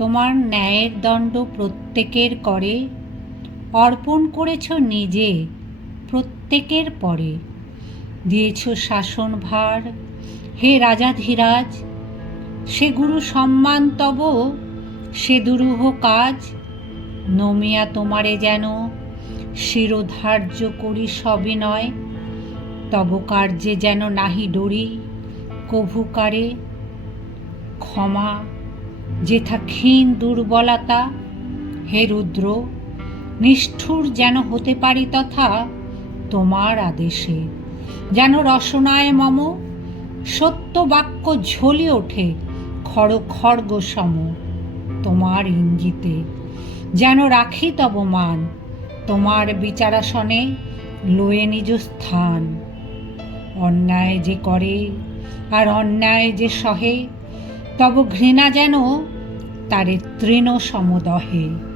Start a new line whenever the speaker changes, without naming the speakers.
তোমার ন্যায়ের দণ্ড প্রত্যেকের করে, অর্পণ করেছ নিজে প্রত্যেকের পরে। দিয়েছ শাসন ভার। হে রাজা রাজাধীরাজ সে গুরু সম্মান তব, সে দুরূহ কাজ। নমিয়া তোমারে যেন, শিরোধার্য করি সবে নয়। তব কার্যে যেন নাহি ডরি কভুকারে ক্ষমা যেথা ক্ষীণ দুর্বলতা, হে রুদ্র, নিষ্ঠুর যেন হতে পারি তথা তোমার আদেশে। যেন রসনায় মম, সত্য বাক্য ঝলি ওঠে, খড় খড়গ সম, তোমার ইঙ্গিতে। যেন রাখি তব মান, তোমার বিচারাসনে লয়ে নিজ স্থান। অন্যায় যে করে, আর অন্যায় যে সহে তব ঘৃণা যেন তারে তৃণ সমদহে।